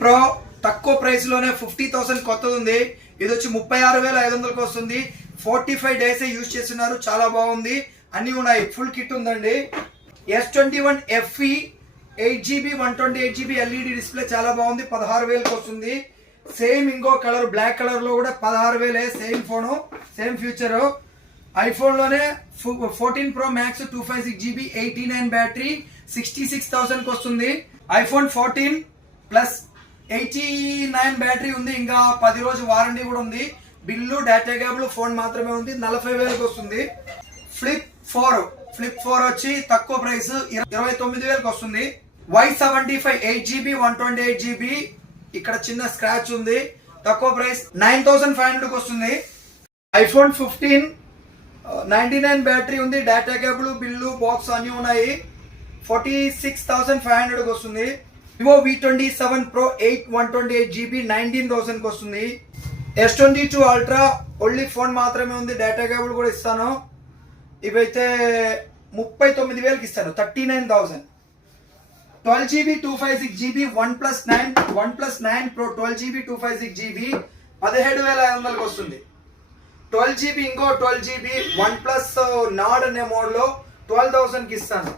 Pro తక్కువ price లోనే 50,000 కొత్తది ఉంది. ఇది వచ్చి 36,500కి వస్తుంది. 45 డేస్ యూజ్ చేస్తున్నారు. చాలా బాగుంది. అన్ని ఉన్నాయి. ఫుల్ కిట్ ఉందండి. S21 FE 8GB 128GB LED display చాలా బాగుంది. 16,000కి వస్తుంది. సేమ్ ఇంకో కలర్ బ్లాక్ కలర్ లో కూడా 16,000. Same phone, same future. IPhone లోనే 14 Pro Max 256GB 89 బ్యాటరీ 66,000కి వస్తుంది. ఐఫోన్ 14 ప్లస్ 89 బ్యాటరీ ఉంది. ఇంకా 10 రోజు వారంటీ కూడా ఉంది. బిల్లు డేటా కేబుల్ ఫోన్ మాత్రమే ఉంది. 40,000కి వస్తుంది. ఫ్లిప్ 4 వచ్చి తక్కువ ప్రైస్ 29,000కి వస్తుంది. Y75 8GB 128GB ఇక్కడ చిన్న స్క్రాచ్ ఉంది. తక్కువ ప్రైస్ 9,500కి వస్తుంది. ఐఫోన్ 15 99 బ్యాటరీ ఉంది. డేటా కేబుల్ బిల్లు బాక్స్ అన్ని ఉన్నాయి. 46,500కి వస్తుంది. వివో V27 Pro 8 128GB 19,000కి వస్తుంది. S22 Ultra ఓన్లీ ఫోన్ మాత్రమే ఉంది. డేటా కేబుల్ కూడా ఇస్తాను. ఇవైతే 39,000కి ఇస్తాను. 39,000. 12GB 256GB OnePlus 9 Pro 12GB 256GB 17,500కి వస్తుంది. 12GB ఇంకో 12GB OnePlus Nord అనే మోడ్లో 12,000కి ఇస్తాను.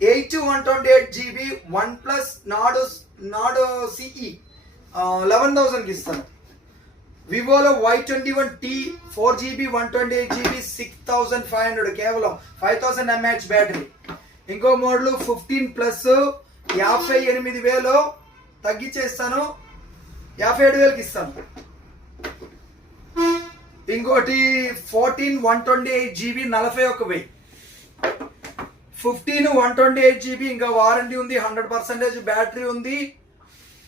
8 128GB OnePlus Nord CE 11,000కి ఇస్తాను. వివోలో Y21T 4GB 128GB 6,500 కేవలం 5,000 mAh బ్యాటరీ. ఇంకో మోడల్ 15 ప్లస్ 58,000 తగ్గించేస్తాను. 57,000కి ఇస్తాను. ఇంకోటి 14 128GB 41,000. 15 128GB ఇంకా వారంటీ ఉంది. 100% బ్యాటరీ ఉంది.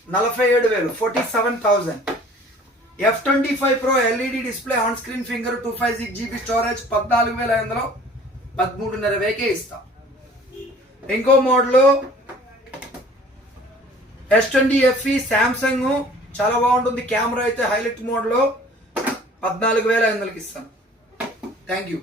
47,000 47,000. F25 Pro LED display on screen finger 256GB storage 14,500 13,500కే ఇస్తాం. ఇంకో మోడల్ S20 FE సామ్సంగ్ చాలా బాగుంటుంది. కెమెరా అయితే హైలైట్ మోడ్లో 14,500కి ఇస్తాను. Thank you.